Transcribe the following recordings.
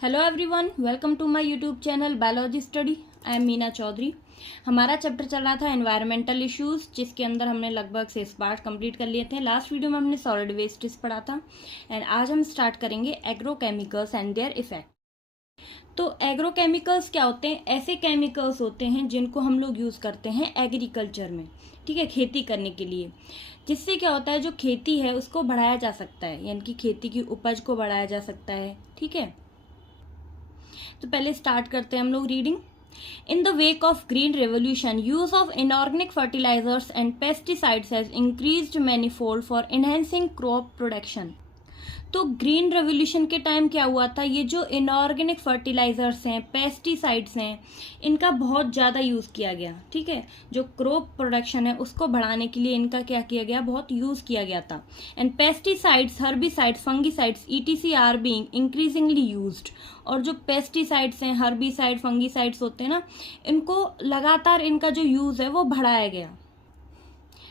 Hello everyone, welcome to my YouTube channel biology study. I am Meena Chaudhary. हमारा chapter चल रहा था एनवायरमेंटल इश्यूज, जिसके अंदर हमने लगभग 6 पार्ट कंप्लीट कर लिए थे। लास्ट वीडियो में हमने सॉलिड वेस्टेज पढ़ा था एंड आज हम स्टार्ट करेंगे एग्रोकेमिकल्स एंड देयर इफेक्ट। तो एग्रोकेमिकल्स क्या होते हैं? ऐसे केमिकल्स होते हैं जिनको हम लोग यूज़ करते हैं एग्रीकल्चर में, ठीक है, खेती करने के लिए। जिससे क्या होता है, जो खेती है उसको बढ़ाया जा सकता है, यानी कि खेती की उपज को बढ़ाया जा सकता है, ठीक है। तो पहले स्टार्ट करते हैं हम लोग reading. In the wake of green revolution, use of inorganic fertilizers and pesticides has increased manifold for enhancing crop production. तो ग्रीन रेवोल्यूशन के टाइम क्या हुआ था, ये जो इनऑर्गेनिक फर्टिलाइजर्स हैं, पेस्टिसाइड्स हैं, इनका बहुत ज़्यादा यूज़ किया गया, ठीक है। जो क्रॉप प्रोडक्शन है उसको बढ़ाने के लिए इनका क्या किया गया, बहुत यूज़ किया गया था। And pesticides, herbicides, fungicides ETC are being increasingly used. और जो पेस्टिसाइड्स हैं, हर्बिसाइड, फंगिसाइड्स होते हैं ना, इनको लगातार इनका जो यूज़ है वो बढ़ाया गया,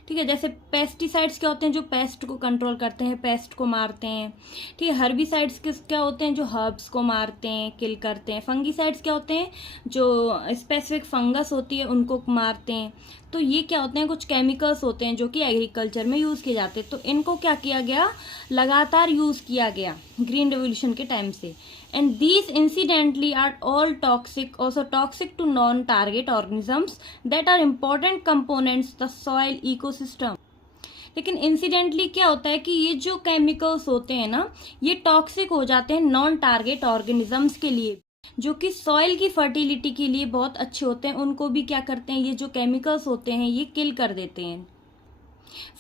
ठीक है। जैसे पेस्टिसाइड्स क्या होते हैं, जो पेस्ट को कंट्रोल करते हैं, पेस्ट को मारते हैं, ठीक है। हर्बिसाइड्स क्या होते हैं, जो हर्ब्स को मारते हैं, किल करते हैं। फंगिसाइड्स क्या होते हैं, जो स्पेसिफिक फंगस होती है उनको मारते हैं। तो ये क्या होते हैं, कुछ केमिकल्स होते हैं जो कि एग्रीकल्चर में यूज़ किए जाते हैं। तो इनको क्या किया गया, लगातार यूज़ किया गया ग्रीन रेवोल्यूशन के टाइम से। And these incidentally are all toxic, also toxic to non target organisms that are important components the soil ecosystem. लेकिन इंसिडेंटली क्या होता है कि ये जो केमिकल्स होते हैं ना, ये टॉक्सिक हो जाते हैं नॉन टारगेट ऑर्गेनिजम्स के लिए, जो कि सॉइल की फर्टिलिटी के लिए बहुत अच्छे होते हैं। उनको भी क्या करते हैं, ये जो केमिकल्स होते हैं ये किल कर देते हैं।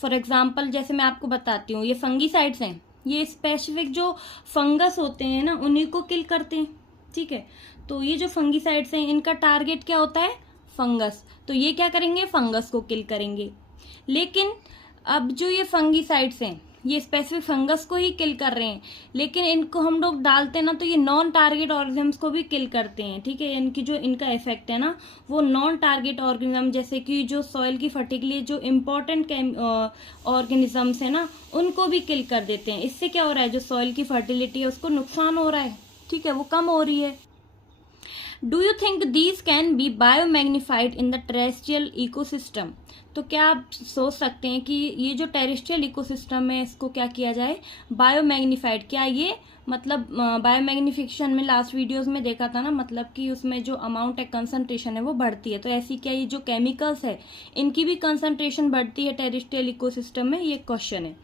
फॉर एग्जाम्पल जैसे मैं आपको बताती हूँ, ये फंगिसाइड्स हैं, ये स्पेसिफिक जो फंगस होते हैं ना उन्हीं को किल करते हैं, ठीक है। तो ये जो फंगिसाइड्स हैं इनका टारगेट क्या होता है, फंगस। तो ये क्या करेंगे, फंगस को किल करेंगे। लेकिन अब जो ये फंगिसाइड्स हैं ये स्पेसिफिक फंगस को ही किल कर रहे हैं, लेकिन इनको हम लोग डालते हैं ना तो ये नॉन टारगेट ऑर्गेनिजम्स को भी किल करते हैं, ठीक है। इनकी जो इनका इफेक्ट है ना वो नॉन टारगेट ऑर्गेनिज्म, जैसे कि जो सॉइल की फर्टिलिटी, जो इम्पोर्टेंट ऑर्गेनिजम्स है ना उनको भी किल कर देते हैं। इससे क्या हो रहा है, जो सॉइल की फर्टिलिटी है उसको नुकसान हो रहा है, ठीक है, वो कम हो रही है। Do you think these can be biomagnified in the terrestrial ecosystem? तो क्या आप सोच सकते हैं कि ये जो टेरेस्ट्रियल इकोसिस्टम है इसको क्या किया जाए, बायोमैग्निफाइड। क्या ये मतलब बायोमैग्निफिकेशन में लास्ट वीडियोस में देखा था ना, मतलब कि उसमें जो अमाउंट है, कंसंट्रेशन है वो बढ़ती है। तो ऐसी क्या ये जो केमिकल्स है इनकी भी कंसंट्रेशन बढ़ती है टेरेस्ट्रियल इकोसिस्टम में, ये क्वेश्चन है।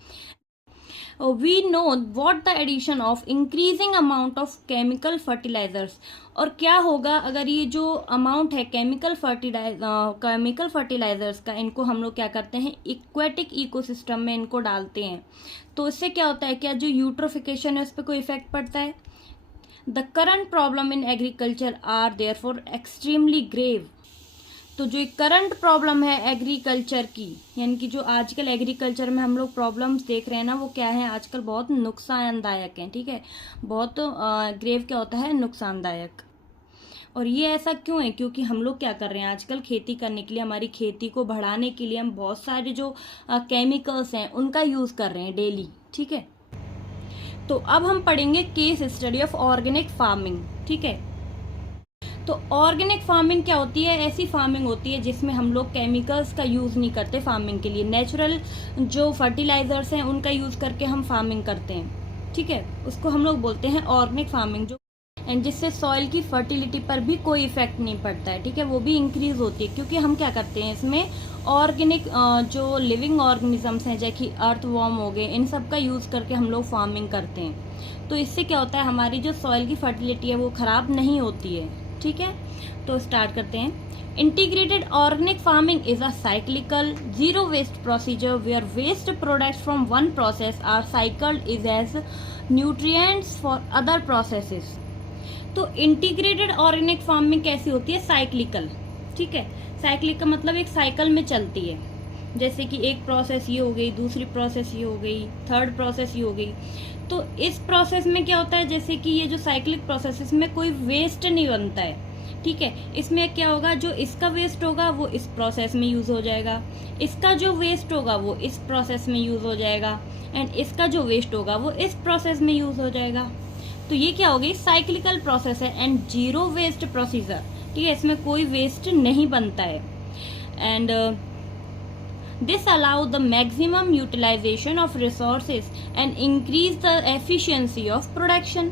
We know what the addition of increasing amount of chemical fertilizers, और क्या होगा अगर ये जो अमाउंट है केमिकल फर्टिलाइजर्स का, इनको हम लोग क्या करते हैं, एक्वेटिक इकोसिस्टम में इनको डालते हैं। तो इससे क्या होता है, क्या जो यूट्रोफिकेशन है उस पर कोई इफेक्ट पड़ता है। The current problem in agriculture are therefore extremely grave. तो जो एक करंट प्रॉब्लम है एग्रीकल्चर की, यानी कि जो आजकल एग्रीकल्चर में हम लोग प्रॉब्लम्स देख रहे हैं ना, वो क्या है, आजकल बहुत नुकसानदायक है, ठीक है। बहुत ग्रेव क्या होता है, नुकसानदायक। और ये ऐसा क्यों है, क्योंकि हम लोग क्या कर रहे हैं आजकल, खेती करने के लिए, हमारी खेती को बढ़ाने के लिए हम बहुत सारे जो केमिकल्स हैं उनका यूज़ कर रहे हैं डेली, ठीक है। तो अब हम पढ़ेंगे case study of organic farming, ठीक है। तो ऑर्गेनिक फार्मिंग क्या होती है, ऐसी फार्मिंग होती है जिसमें हम लोग केमिकल्स का यूज़ नहीं करते फार्मिंग के लिए, नेचुरल जो फर्टिलाइजर्स हैं उनका यूज़ करके हम फार्मिंग करते हैं, ठीक है। उसको हम लोग बोलते हैं ऑर्गेनिक फार्मिंग। जो एंड जिससे सॉइल की फर्टिलिटी पर भी कोई इफेक्ट नहीं पड़ता है, ठीक है, वो भी इंक्रीज होती है। क्योंकि हम क्या करते हैं इसमें, ऑर्गेनिक जो लिविंग ऑर्गेनिजम्स हैं जैसे कि अर्थवॉर्म हो गए, इन सब का यूज़ करके हम लोग फार्मिंग करते हैं। तो इससे क्या होता है, हमारी जो सॉइल की फर्टिलिटी है वो ख़राब नहीं होती है, ठीक है। तो स्टार्ट करते हैं। Integrated organic farming is a cyclical zero waste procedure where waste products from one process are cycled is as nutrients for other processes. तो इंटीग्रेटेड ऑर्गेनिक फार्मिंग कैसी होती है, साइक्लिकल, ठीक है। साइक्लिकल मतलब एक साइकिल में चलती है, जैसे कि एक प्रोसेस ये हो गई, दूसरी प्रोसेस ये हो गई, थर्ड प्रोसेस ये हो गई। तो इस प्रोसेस में क्या होता है, जैसे कि ये जो साइक्लिक प्रोसेस, इसमें कोई वेस्ट नहीं बनता है, ठीक है। इसमें क्या होगा, जो इसका वेस्ट होगा वो इस प्रोसेस में यूज़ हो जाएगा, इसका जो वेस्ट होगा वो इस प्रोसेस में यूज़ हो जाएगा, एंड इसका जो वेस्ट होगा वो इस प्रोसेस में यूज़ हो जाएगा। तो ये क्या हो गई, साइक्लिकल प्रोसेस है एंड जीरो वेस्ट प्रोसीजर, ठीक है, इसमें कोई वेस्ट नहीं बनता है। And this allow the maximum utilisation of resources and increase the efficiency of production.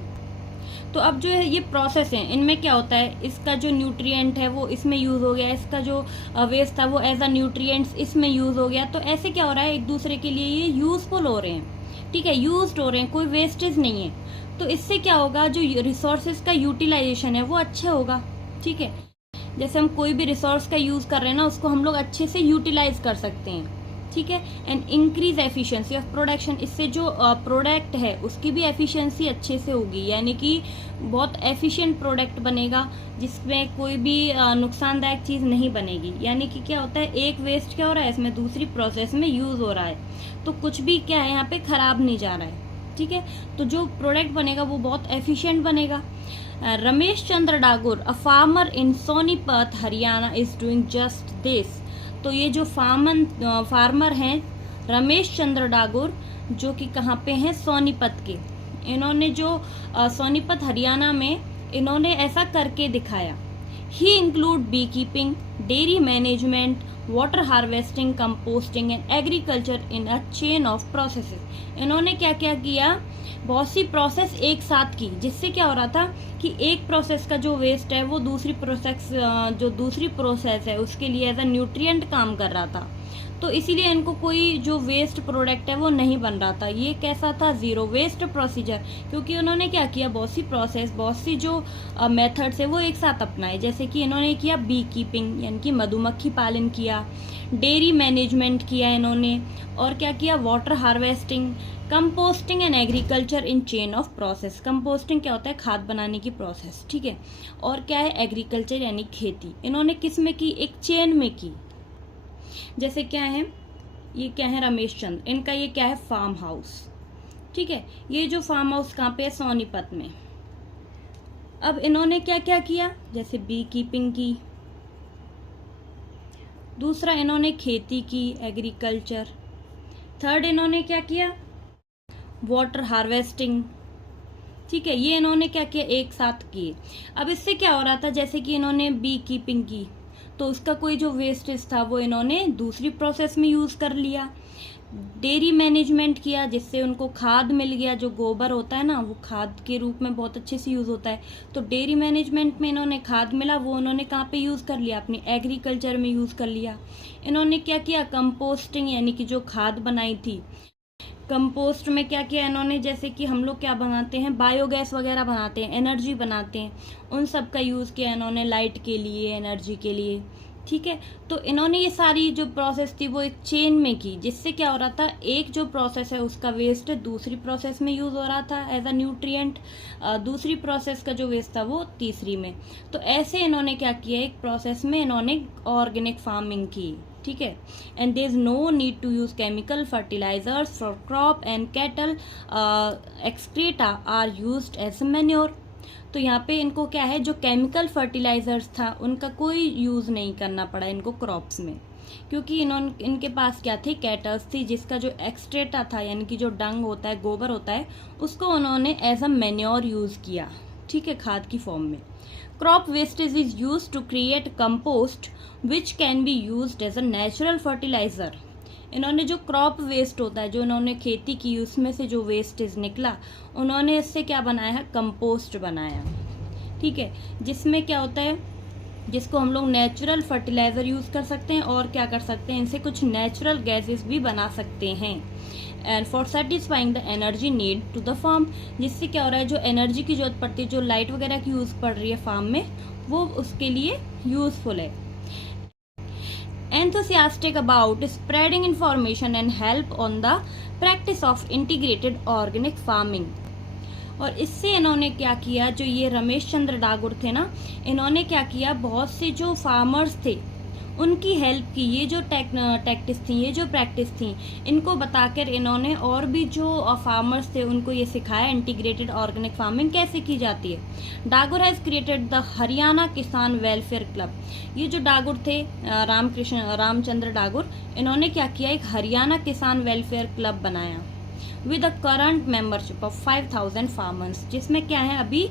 तो अब जो है ये प्रोसेस है, इनमें क्या होता है, इसका जो न्यूट्रिएंट है वो इसमें यूज हो गया, इसका जो वेस्ट था वो एज अ न्यूट्रिएंट्स इसमें यूज हो गया। तो ऐसे क्या हो रहा है, एक दूसरे के लिए ये यूजफुल हो रहे हैं, ठीक है, यूज्ड हो रहे हैं, कोई वेस्टेज नहीं है। तो इससे क्या होगा, जो रिसोर्सेज का यूटिलाइजेशन है वो अच्छा होगा, ठीक है। जैसे हम कोई भी रिसोर्स का यूज कर रहे हैं ना, उसको हम लोग अच्छे से यूटिलाइज कर सकते हैं, ठीक है। And increase efficiency of production, इससे जो प्रोडक्ट है उसकी भी एफिशिएंसी अच्छे से होगी, यानी कि बहुत एफिशिएंट प्रोडक्ट बनेगा जिसमें कोई भी नुकसानदायक चीज नहीं बनेगी। यानी कि क्या होता है, एक वेस्ट क्या हो रहा है, इसमें दूसरी प्रोसेस में यूज हो रहा है, तो कुछ भी क्या है यहाँ पे खराब नहीं जा रहा है, ठीक है। तो जो प्रोडक्ट बनेगा वो बहुत एफिशिएंट बनेगा। Ramesh Chandra Dagur, a farmer in Sonipat Haryana, is doing just this. तो ये जो फार्मर हैं रमेश चंद्र डागुर, जो कि कहाँ पे हैं, सोनीपत के, इन्होंने जो सोनीपत हरियाणा में इन्होंने ऐसा करके दिखाया। He include bee keeping, dairy management, water harvesting, composting and agriculture in a chain of processes. इन्होंने क्या क्या किया, बहुत सी प्रोसेस एक साथ की, जिससे क्या हो रहा था कि एक प्रोसेस का जो वेस्ट है वो दूसरी प्रोसेस है उसके लिए एज अ न्यूट्रिएंट काम कर रहा था। तो इसीलिए इनको कोई जो वेस्ट प्रोडक्ट है वो नहीं बन रहा था। ये कैसा था, जीरो वेस्ट प्रोसीजर, क्योंकि उन्होंने क्या किया, बहुत सी प्रोसेस, बहुत सी जो मेथड्स है वो एक साथ अपनाए। जैसे कि इन्होंने किया बी कीपिंग, यानी कि मधुमक्खी पालन किया, डेयरी मैनेजमेंट किया इन्होंने, और क्या किया, water harvesting, composting and agriculture in chain of process. Composting क्या होता है, खाद बनाने की प्रोसेस, ठीक है। और क्या है, एग्रीकल्चर यानी खेती। इन्होंने किस में की, एक चेन में की। जैसे क्या है, ये क्या है, रमेश चंद्र, इनका ये क्या है, फार्म हाउस, ठीक है। ये जो फार्म हाउस कहाँ पे है, सोनीपत में। अब इन्होंने क्या क्या किया, जैसे बी कीपिंग की, दूसरा इन्होंने खेती की, एग्रीकल्चर, थर्ड इन्होंने क्या किया, वाटर हार्वेस्टिंग, ठीक है। ये इन्होंने क्या किया, एक साथ किए। अब इससे क्या हो रहा था, जैसे कि इन्होंने बी कीपिंग की तो उसका कोई जो वेस्टेज था वो इन्होंने दूसरी प्रोसेस में यूज कर लिया। डेयरी मैनेजमेंट किया, जिससे उनको खाद मिल गया, जो गोबर होता है ना वो खाद के रूप में बहुत अच्छे से यूज होता है। तो डेयरी मैनेजमेंट में इन्होंने खाद मिला, वो उन्होंने कहाँ पे यूज कर लिया, अपनी एग्रीकल्चर में यूज कर लिया। इन्होंने क्या किया, कंपोस्टिंग, यानी कि जो खाद बनाई थी, कंपोस्ट में क्या किया इन्होंने, जैसे कि हम लोग क्या बनाते हैं, बायोगैस वगैरह बनाते हैं, एनर्जी बनाते हैं, उन सब का यूज किया इन्होंने, लाइट के लिए, एनर्जी के लिए, ठीक है। तो इन्होंने ये सारी जो प्रोसेस थी वो एक चेन में की, जिससे क्या हो रहा था, एक जो प्रोसेस है उसका वेस्ट दूसरी प्रोसेस में यूज हो रहा था एज अ न्यूट्रिएंट, दूसरी प्रोसेस का जो वेस्ट था वो तीसरी में। तो ऐसे इन्होंने क्या किया, एक प्रोसेस में इन्होंने ऑर्गेनिक फार्मिंग की, ठीक है। And there is no need to use chemical fertilisers for crop and cattle excreta are used as manure. तो यहाँ पे इनको क्या है, जो केमिकल फर्टिलाइजर्स था उनका कोई यूज नहीं करना पड़ा इनको क्रॉप्स में, क्योंकि इनके पास क्या थे, कैटल्स थी, जिसका जो एक्सट्रेटा था, यानी कि जो डंग होता है, गोबर होता है, उसको उन्होंने एज अ मैन्योर यूज किया, ठीक है, खाद की फॉर्म में। Crop wastage is use to create compost which can be used as a natural fertiliser. इन्होंने जो क्रॉप वेस्ट होता है, जो इन्होंने खेती की, उसमें से जो वेस्टेज निकला, उन्होंने इससे क्या बनाया है, कंपोस्ट बनाया, ठीक है, जिसमें क्या होता है, जिसको हम लोग नेचुरल फर्टिलाइजर यूज कर सकते हैं, और क्या कर सकते हैं, इनसे कुछ नेचुरल गैसेस भी बना सकते हैं। And for satisfying the energy need to the farm, जिससे क्या हो रहा है, जो एनर्जी की जरूरत पड़ती है, जो लाइट वगैरह की यूज पड़ रही है फार्म में, वो उसके लिए यूजफुल है। Enthusiastic about spreading information and help on the practice of integrated organic farming। और इससे इन्होंने क्या किया, जो ये रमेश चंद्र डागुर थे ना, इन्होंने क्या किया, बहुत से जो फार्मर्स थे उनकी हेल्प की। ये जो टैक्टिस थी, ये जो प्रैक्टिस थी, इनको बताकर इन्होंने और भी जो फार्मर्स थे उनको ये सिखाया इंटीग्रेटेड ऑर्गेनिक फार्मिंग कैसे की जाती है। Dagur has created the Haryana किसान वेलफेयर क्लब। ये जो डागुर थे, रामचंद्र डागुर, इन्होंने क्या किया, एक हरियाणा किसान वेलफेयर क्लब बनाया। With a current membership of 5000 farmers, जिसमें क्या है अभी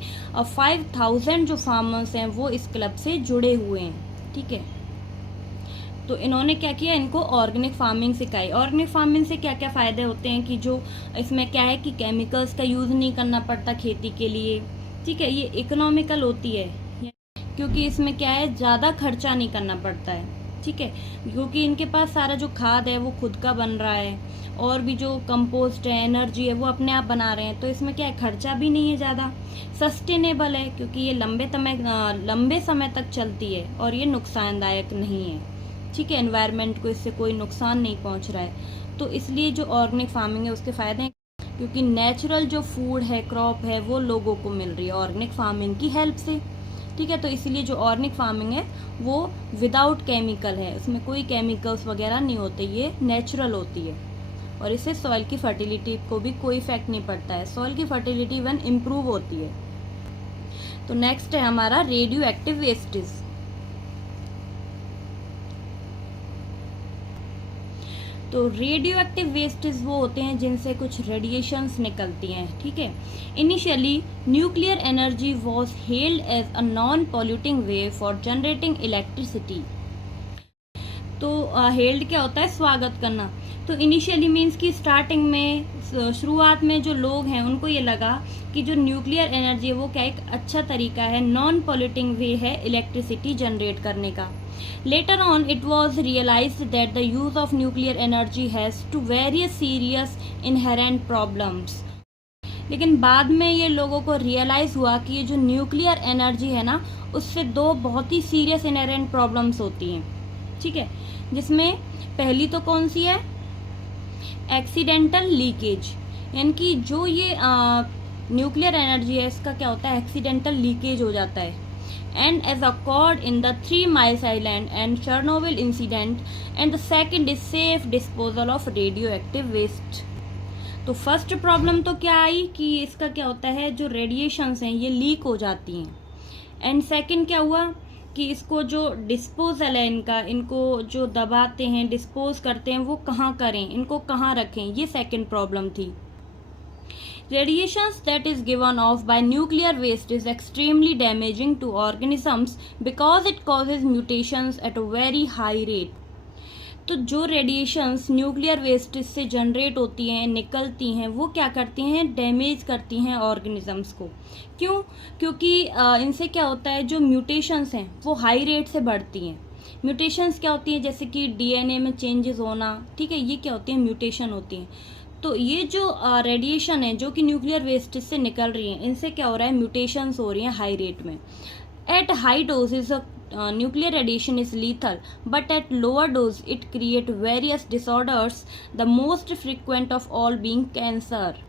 5000 जो फार्मर्स हैं वो इस क्लब से जुड़े हुए हैं। ठीक है, तो इन्होंने क्या किया, इनको ऑर्गेनिक फार्मिंग सिखाई। ऑर्गेनिक फार्मिंग से क्या क्या फ़ायदे होते हैं कि जो इसमें क्या है कि केमिकल्स का यूज़ नहीं करना पड़ता खेती के लिए। ठीक है, ये इकोनॉमिकल होती है क्योंकि इसमें क्या है, ज़्यादा खर्चा नहीं करना पड़ता है। ठीक है, क्योंकि इनके पास सारा जो खाद है वो खुद का बन रहा है, और भी जो कंपोस्ट है, एनर्जी है, वो अपने आप बना रहे हैं। तो इसमें क्या है, खर्चा भी नहीं है ज़्यादा, सस्टेनेबल है क्योंकि ये लंबे समय तक चलती है, और ये नुकसानदायक नहीं है। ठीक है, एनवायरनमेंट को इससे कोई नुकसान नहीं पहुंच रहा है। तो इसलिए जो ऑर्गेनिक फार्मिंग है उसके फ़ायदे हैं, क्योंकि नेचुरल जो फूड है, क्रॉप है, वो लोगों को मिल रही है ऑर्गेनिक फार्मिंग की हेल्प से। ठीक है, तो इसीलिए जो ऑर्गेनिक फार्मिंग है वो विदाउट केमिकल है, उसमें कोई केमिकल्स वगैरह नहीं होते, ये नेचुरल होती है, और इससे सॉइल की फर्टिलिटी को भी कोई इफेक्ट नहीं पड़ता है, सॉइल की फर्टिलिटी इवन इम्प्रूव होती है। तो नेक्स्ट है हमारा रेडियो एक्टिव वेस्टेज। तो रेडियो एक्टिव वेस्टेज वो होते हैं जिनसे कुछ रेडिएशंस निकलती हैं। ठीक है, initially nuclear energy was held as a non polluting way for generating electricity. तो हेल्ड क्या होता है, स्वागत करना। तो इनिशियली मीन्स कि स्टार्टिंग में, शुरुआत में जो लोग हैं उनको ये लगा कि जो न्यूक्लियर एनर्जी है वो क्या एक अच्छा तरीका है, नॉन पॉल्यूटिंग वे है इलेक्ट्रिसिटी जनरेट करने का। Later on, it was realized that the use of nuclear energy has to various serious inherent problems. लेकिन बाद में ये लोगों को रियलाइज हुआ कि ये जो न्यूक्लियर एनर्जी है ना, उससे दो बहुत ही सीरियस इनहेरेंट प्रॉब्लम्स होती हैं। ठीक है, जिसमें पहली तो कौन सी है, एक्सीडेंटल लीकेज, यानी कि जो ये न्यूक्लियर एनर्जी है इसका क्या होता है, एक्सीडेंटल लीकेज हो जाता है, and as occurred in the 3 Miles Island and Chernobyl incident, and the second is safe disposal of radioactive waste. तो फर्स्ट प्रॉब्लम तो क्या आई कि इसका क्या होता है, जो रेडिएशंस हैं ये लीक हो जाती हैं, एंड सेकंड क्या हुआ कि इसको जो डिस्पोजल है इनका, इनको जो दबाते हैं, डिस्पोज करते हैं, वो कहाँ करें, इनको कहाँ रखें, ये सेकंड प्रॉब्लम थी। Radiations that is given off by nuclear waste is extremely damaging to organisms because it causes mutations at a very high rate. तो जो रेडिएशंस न्यूक्लियर वेस्ट से जनरेट होती हैं, निकलती हैं, वो क्या करती हैं, डैमेज करती हैं ऑर्गेनिजम्स को। क्यों? क्योंकि इनसे क्या होता है, जो म्यूटेशंस हैं वो हाई रेट से बढ़ती हैं। म्यूटेशंस क्या होती हैं, जैसे कि डीएनए में चेंजेस होना। ठीक है, ये क्या होती है, म्यूटेशन होती हैं। तो ये जो रेडिएशन है जो कि न्यूक्लियर वेस्ट से निकल रही है, इनसे क्या हो रहा है, म्यूटेशंस हो रही हैं हाई रेट में। At high doses nuclear radiation is lethal, but at lower dose it create various disorders, the most frequent of all being cancer.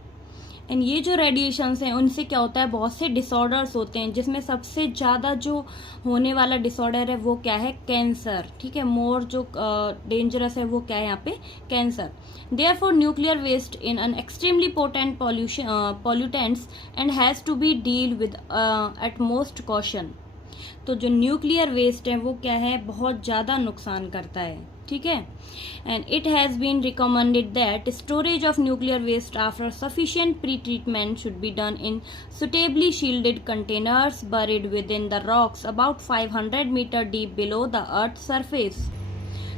And ये जो रेडिएशंस हैं उनसे क्या होता है, बहुत से डिसऑर्डर्स होते हैं, जिसमें सबसे ज़्यादा जो होने वाला डिसऑर्डर है वो क्या है, कैंसर। ठीक है, मोर जो डेंजरस है वो क्या है यहाँ पे, cancer. Therefore, nuclear waste in an extremely potent pollutants and has to be deal with at most caution. तो जो न्यूक्लियर वेस्ट है वो क्या है, बहुत ज़्यादा नुकसान करता है। ठीक है, and it has been recommended that storage of nuclear waste after sufficient pre treatment should be done in suitably shielded containers buried within the rocks about 500 metre deep below the earth surface.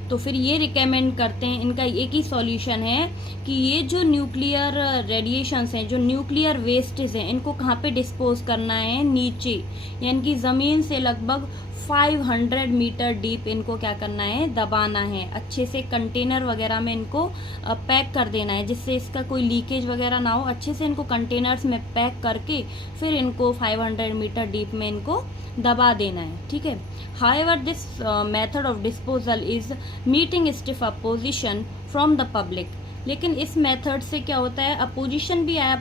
तो फिर ये recommend करते हैं, इनका एक ही solution है कि ये जो न्यूक्लियर रेडिएशंस हैं, जो न्यूक्लियर वेस्टेज हैं, इनको कहाँ पे डिस्पोज करना है, नीचे, यानी कि ज़मीन से लगभग 500 मीटर डीप इनको क्या करना है, दबाना है, अच्छे से कंटेनर वगैरह में इनको पैक कर देना है, जिससे इसका कोई लीकेज वगैरह ना हो। अच्छे से इनको कंटेनर्स में पैक करके फिर इनको 500 मीटर डीप में इनको दबा देना है। ठीक है, however this method of disposal is meeting stiff opposition from the public. लेकिन इस मेथड से क्या होता है, अपोजिशन भी आया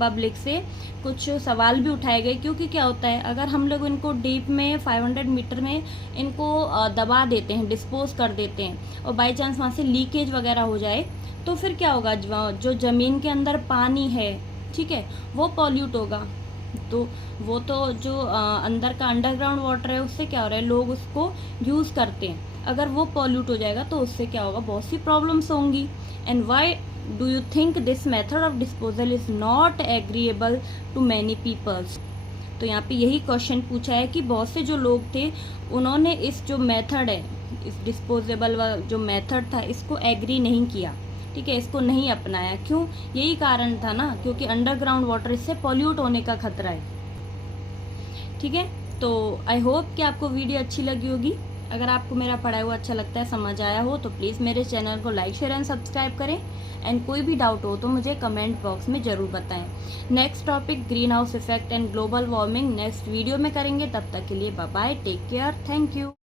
पब्लिक से, कुछ सवाल भी उठाए गए, क्योंकि क्या होता है, अगर हम लोग इनको डीप में 500 मीटर में इनको दबा देते हैं, डिस्पोज कर देते हैं, और बाई चांस वहाँ से लीकेज वगैरह हो जाए, तो फिर क्या होगा, जो ज़मीन के अंदर पानी है, ठीक है, वो पॉल्यूट होगा। तो वो तो जो अंदर का अंडरग्राउंड वाटर है उससे क्या हो रहा है, लोग उसको यूज़ करते हैं, अगर वो पॉल्यूट हो जाएगा तो उससे क्या होगा, बहुत सी प्रॉब्लम्स होंगी। And why do you think this method of disposal is not agreeable to many peoples. तो यहाँ पे यही क्वेश्चन पूछा है कि बहुत से जो लोग थे उन्होंने इस जो मेथड है, इस डिस्पोजेबल जो मेथड था, इसको एग्री नहीं किया, ठीक है, इसको नहीं अपनाया। क्यों? यही कारण था ना, क्योंकि अंडरग्राउंड वाटर इससे पॉल्यूट होने का खतरा है। ठीक है, तो आई होप कि आपको वीडियो अच्छी लगी होगी। अगर आपको मेरा पढ़ाया हुआ अच्छा लगता है, समझ आया हो, तो प्लीज़ मेरे चैनल को लाइक शेयर एंड सब्सक्राइब करें। एंड कोई भी डाउट हो तो मुझे कमेंट बॉक्स में ज़रूर बताएं। Next topic green house effect and global warming next video में करेंगे। तब तक के लिए bye bye, take care, thank you.